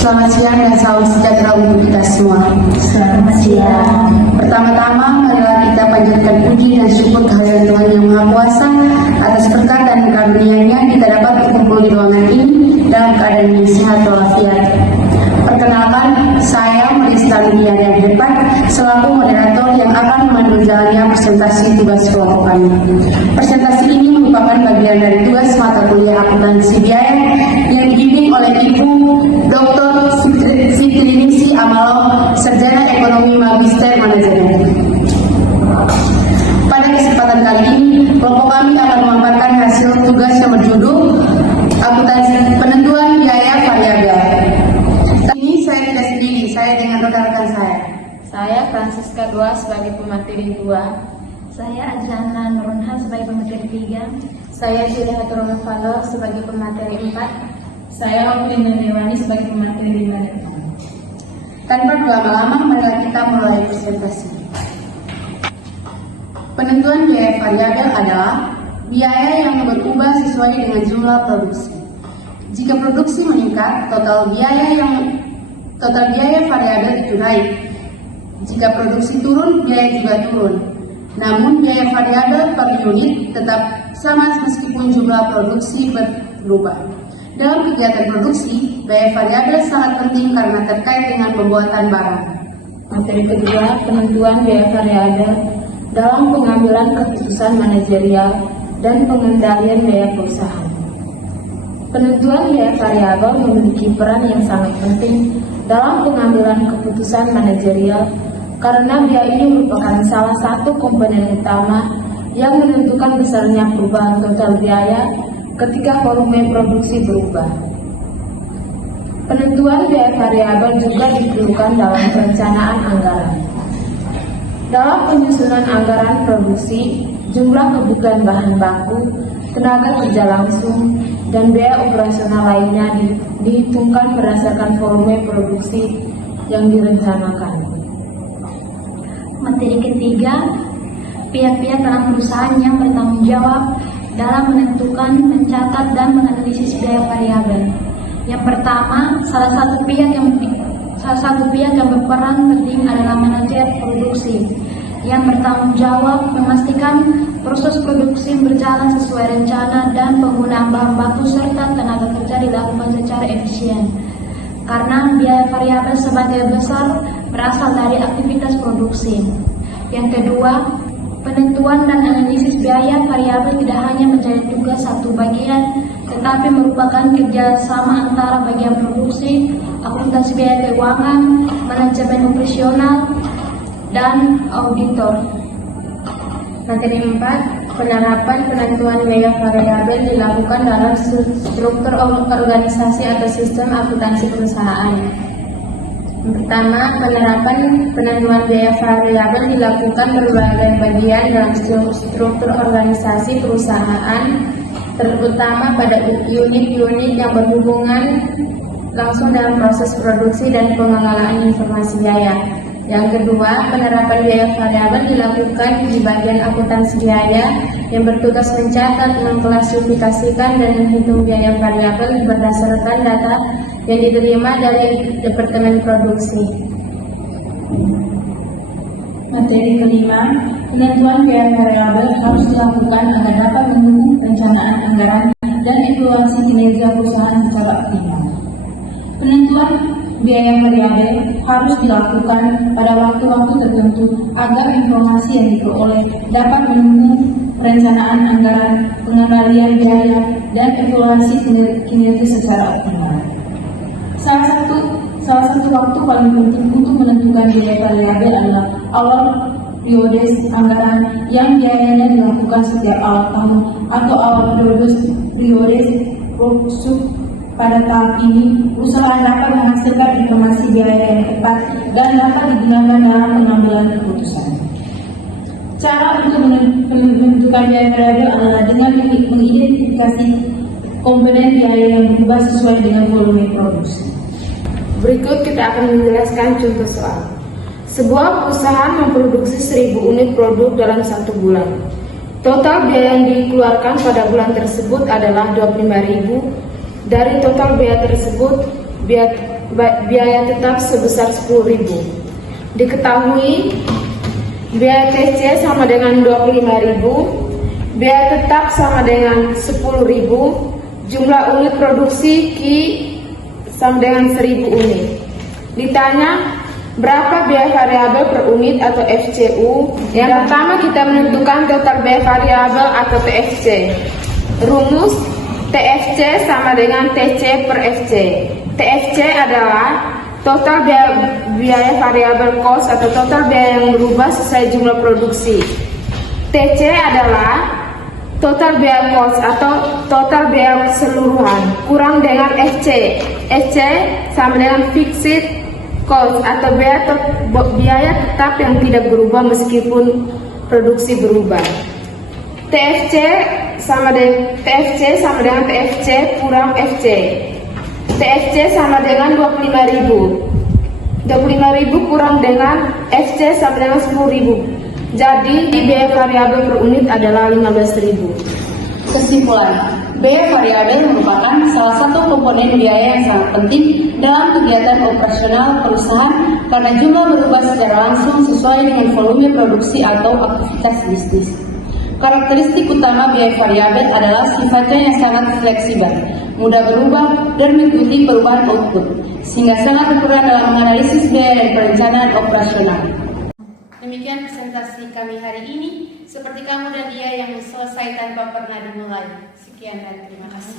Selamat siang dan salam sejahtera untuk kita semua. Selamat siang. Pertama-tama, marilah kita panjatkan puji dan syukur kehadirat Tuhan Yang Maha Kuasa atas berkat dan karunia-Nya kita dapat berkumpul di ruangan ini dalam keadaan yang sehat walafiat. Perkenalkan, saya Melista Lidia yang hebat selaku moderator yang akan memandu jalannya presentasi tugas kelompok kami. Presentasi ini merupakan bagian dari tugas mata kuliah akuntansi biaya yang dibimbing oleh Ibu Dr. Siti Liningsi Amalo, Sarjana Ekonomi Magister Manajemen. Pada kesempatan kali ini, kelompok kami akan memaparkan hasil tugas yang berjudul Akuntansi Penentuan Biaya Variabel. Ini saya tidak sendiri, saya dengan rekan-rekan saya. Saya Francisca Dua sebagai pemateri 2. Saya Ajana Nurunha sebagai pemateri 3. Saya Julia Turunfalo sebagai pemateri 4. Saya Oklina Dewani sebagai pemateri 5. Tanpa berlama-lama, marilah kita mulai presentasi. Penentuan biaya variabel adalah biaya yang berubah sesuai dengan jumlah produksi. Jika produksi meningkat, total biaya variabel itu naik. Jika produksi turun, biaya juga turun. Namun biaya variabel per unit tetap sama meskipun jumlah produksi berubah. Dalam kegiatan produksi, biaya variabel sangat penting karena terkait dengan pembuatan barang. Materi kedua, penentuan biaya variabel dalam pengambilan keputusan manajerial dan pengendalian biaya perusahaan. Penentuan biaya variabel memiliki peran yang sangat penting dalam pengambilan keputusan manajerial karena biaya ini merupakan salah satu komponen utama yang menentukan besarnya perubahan total biaya ketika volume produksi berubah. Penentuan biaya variabel juga diperlukan dalam perencanaan anggaran. Dalam penyusunan anggaran produksi, jumlah kebutuhan bahan baku, tenaga kerja langsung, dan biaya operasional lainnya dihitungkan berdasarkan volume produksi yang direncanakan. Materi ketiga, pihak-pihak dalam perusahaan yang bertanggung jawab dalam menentukan, mencatat, dan menganalisis biaya variabel. Yang pertama, salah satu pihak yang berperan penting adalah manajer produksi yang bertanggung jawab memastikan proses produksi berjalan sesuai rencana dan penggunaan bahan baku serta tenaga kerja dilakukan secara efisien. Karena biaya variabel sebagian besar berasal dari aktivitas produksi. Yang kedua, penentuan dan analisis biaya variabel tidak hanya menjadi tugas satu bagian, tetapi merupakan kerjasama antara bagian produksi, akuntansi biaya keuangan, manajemen operasional, dan auditor. Materi 4, penerapan penentuan biaya variabel dilakukan dalam struktur organisasi atau sistem akuntansi perusahaan. Pertama, penerapan penentuan biaya variabel dilakukan berbagai bagian dalam struktur organisasi perusahaan, terutama pada unit-unit yang berhubungan langsung dalam proses produksi dan pengelolaan informasi biaya. Yang kedua, penerapan biaya variabel dilakukan di bagian akuntansi biaya yang bertugas mencatat, mengklasifikasikan, dan menghitung biaya variabel berdasarkan data yang diterima dari Departemen Produksi. Materi kelima, penentuan biaya variabel harus dilakukan agar dapat mendukung perencanaan anggaran dan evaluasi kinerja perusahaan secara optimal. Penentuan biaya variabel harus dilakukan pada waktu-waktu tertentu agar informasi yang diperoleh dapat mendukung perencanaan anggaran, pengendalian biaya, dan evaluasi kinerja secara optimal. Salah satu waktu paling penting untuk menentukan biaya variabel adalah awal periodes anggaran yang biayanya dilakukan setiap awal tahun atau awal periodes workshop. Pada tahap ini, usaha dapat menghasilkan informasi biaya yang tepat dan dapat digunakan dalam pengambilan keputusan. Cara untuk menentukan biaya variabel adalah dengan mengidentifikasi komponen biaya yang berubah sesuai dengan volume produksi. Berikut kita akan menjelaskan contoh soal. Sebuah perusahaan memproduksi 1000 unit produk dalam 1 bulan. Total biaya yang dikeluarkan pada bulan tersebut adalah 25.000 Dari total biaya tersebut, biaya tetap sebesar 10.000. Diketahui biaya TC sama dengan 25.000, biaya tetap sama dengan 10.000, jumlah unit produksi Ki sama dengan 1.000 unit. Ditanya berapa biaya variabel per unit atau FCU? Yang pertama kita menentukan total biaya variabel atau TFC. Rumus TFC sama dengan TC per FC. TFC adalah total biaya variabel cost atau total biaya yang berubah sesuai jumlah produksi. TC adalah total biaya cost atau total biaya keseluruhan kurang dengan FC. FC sama dengan fixed cost atau biaya tetap yang tidak berubah meskipun produksi berubah. TFC sama dengan TFC kurang FC. TFC sama dengan 25.000. 25.000 kurang dengan FC sama dengan 10.000. Jadi biaya variabel per unit adalah 15.000. Kesimpulan, biaya variabel merupakan salah satu komponen biaya yang sangat penting dalam kegiatan operasional perusahaan karena jumlah berubah secara langsung sesuai dengan volume produksi atau aktivitas bisnis. Karakteristik utama biaya variabel adalah sifatnya yang sangat fleksibel, mudah berubah, dan mengikuti perubahan output, sehingga sangat berperan dalam menganalisis biaya dan perencanaan operasional. Demikian presentasi kami hari ini. Seperti kamu dan dia yang selesai tanpa pernah dimulai. Sekian dan terima kasih.